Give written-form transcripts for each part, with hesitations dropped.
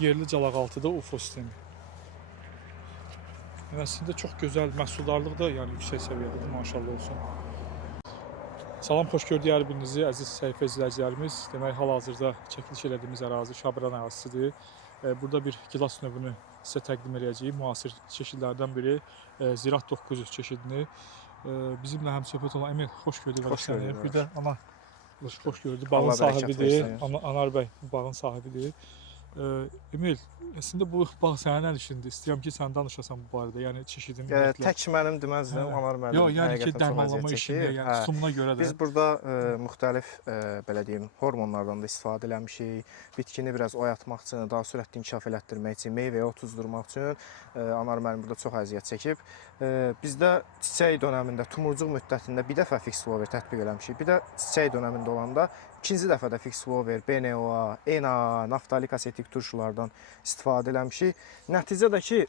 Yerli calaqaltıda UFO sistemi. Yəni əslində çox gözəl, məhsuldarlıq da yəni yüksək səviyyədədir, maşallah olsun. Salam, xoş gördük hər birinizi, əziz səhifə izləyicilərimiz. Demək, hal-hazırda çəkiliş elədiyimiz ərazi Şabran ərazisidir. Burada bir gilas növünü sizə təqdim edəcəyik. Müasir çeşidlərdən biri Ziraat 900 çeşidini. Bizimlə həmsöhbət olan Emil, xoş gördük. Xoş gördük. Bir də Anar, xoş gördük. Bağın sahibidir. Anar bəy bağın sahibidir. Emil, əslində bu bağ sənin əl işindir. İstəyirəm ki, sən danışasan bu barədə. Yəni çeşidin Tək mənim deməzdim, Anar müəllim. Yox, yəni ki, dərmanlama işində, yəni tutumuna görə də. Biz burada müxtəlif belə deyim, hormonlardan da istifadə eləmişik. Bitkini biraz oyatmaq üçün, daha sürətli inkişaf elətdirmək üçün, meyvəyə otuzdurmaq üçün Anar müəllim burada çox əziyyət çəkib. Bizdə çiçək dönəmində, tumurcuq müddətində bir dəfə fix flower tətbiq eləmişik. Bir də çiçək dönəmində olanda ikinci dəfə də fix flower, BNOA, ENA, naftalik asetik turşulardan istifadə eləmişik. Nəticə də ki,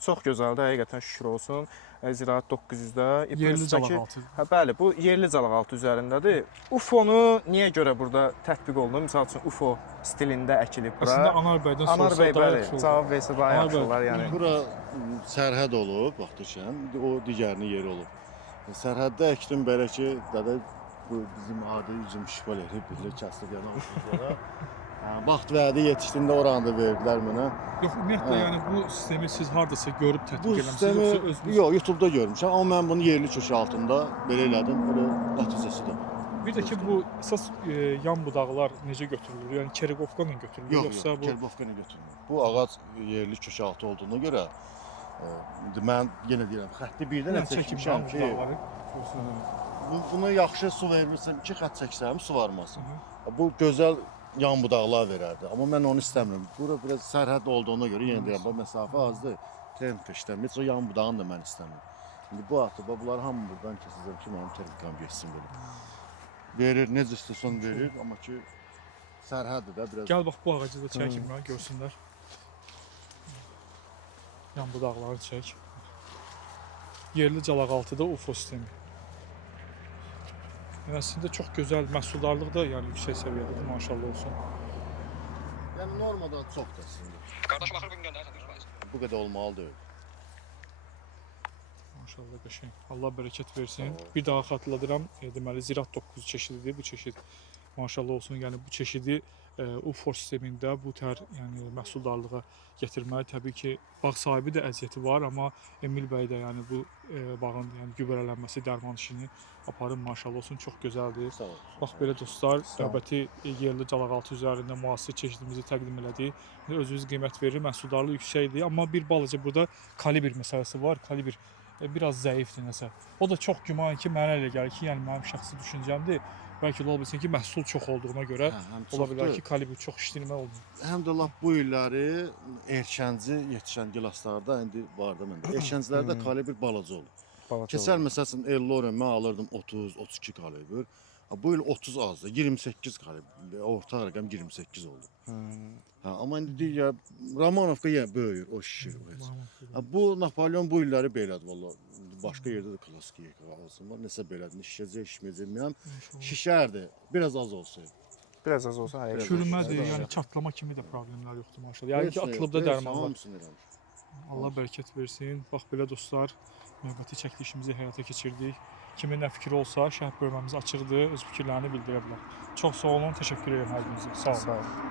çox gözəldir, həqiqətən şükür olsun. Ziraat 900-də. Yerli calaqaltı. Bəli, bu yerli calaqaltı üzərindədir. UFO-nu niyə görə burada tətbiq olunur? Misal üçün UFO stilində əkilib bura. Əslində Anar bəydən sorsa Anar bəy, bəli, cavab versə daha yaxşı olar. Yəni. Bura sərhəd olub, vaxtışən, o digərinin yeri olub. Sərhəddə əkdim belə ki, bu bizim adi üzüm şifalı bilir, kəsdir yana uçuzlara. Vaxt vədi yetişdiyində oranı da verdilər mənə. Yox, ümumiyyətlə, yəni bu sistemi siz hardasa görüb tətbiq eləmisiniz, yoxsa özünüz? Yox, YouTube-da görmüşəm, amma mən bunu yerli köşə altında belə elədim, belə nəticəsi də. Bir də ki, bu əsas yan budaqlar necə götürülür? Yəni keriqovka ilə götürülür, yoxsa bu? Yox, keriqovka ilə götürülür. Bu ağac yerli köşə altı olduğuna görə, mən yenə deyirəm, xətti birdən çəkmişəm ki, buna yaxşı su verirsən, 2 xət çəksəm, su varmasın. Bu gözəl yan budaqlar verərdi, amma mən onu istəmirəm. Bura biraz sərhəd olduğuna görə, yenə deyirəm, bu məsafə azdır, tempo işləmir, heç o yan budağını da mən istəmirəm. İndi bu atı, bunları hamı buradan keçəcəm ki, mənim texnikam geçsin belə. Verir, necə istəsən verir, amma ki, sərhəddir də biraz. Gəl bax, bu ağacı da çəkim mən, görsünlər. Yan budaqları çək. Yerli calaqaltıda UFO sistemi. Yəni əslində çox gözəl, məhsuldarlıq da yəni yüksək səviyyədədir, maşallah olsun. Yəni normadan çoxdur əslində. Qardaşım axır gün göndərirsən. Bu qədər olmalı deyil. Maşallah qəşəng. Allah bərəkət versin. Bir daha xatırladıram, deməli Ziraat 900 çeşididir bu çeşid. Maşallah olsun. Yəni bu çeşidi UFO sistemində bu tər yəni məhsuldarlığa gətirməyə təbii ki, bağ sahibi də əziyyəti var, amma Emil bəy də yəni bu bağın yəni gübrələnməsi, dərman işini aparın, maşallah olsun, çox gözəldir. Sağ ol. Bax belə dostlar, növbəti yerli calaqaltı üzərində müasir çeşidimizi təqdim elədik. Özünüz qiymət verir, məhsuldarlıq yüksəkdir, amma bir balaca burada kalibr məsələsi var. Kalibr biraz zəifdir nəsə. O da çox güman ki, mənə elə gəlir ki, yəni mənim şəxsi düşüncəmdir. Bəlkə də ola bilsin ki, məhsul çox olduğuna görə ola bilər ki, kalibr çox işlənmə olmuyor. Həm də lap bu illəri erkənci yetişən gilaslarda indi var da məndə. Erkəncilərdə kalibr balaca olur. Keçən məsələn Elloren mən alırdım 30-32 kalibr. Bu il 30 azdır, 28 kalibr. Orta rəqəm 28 oldu. Amma indi digər Romanovka yenə böyüyür, o şişir. Bu Napolyon bu illəri belədir valla. Başqa yerdə də klassik alsın var. Nəsə belədir, şişəcək, şişməyəcək bilmirəm. Şişərdi, biraz az olsaydı. Biraz az olsa hayır. Çürümədir, yəni çatlama kimi də problemlər yoxdur maşallah. Yəni ki, atılıb da dərmanlar. Allah bərəkət versin. Bax belə dostlar, növbəti çəkilişimizi həyata keçirdik. Kimin nə fikri olsa, şərh bölməmiz açıqdır, öz fikirlərini bildirə bilər. Çox sağ olun, təşəkkür edirəm hər birinizə. Sağ olun.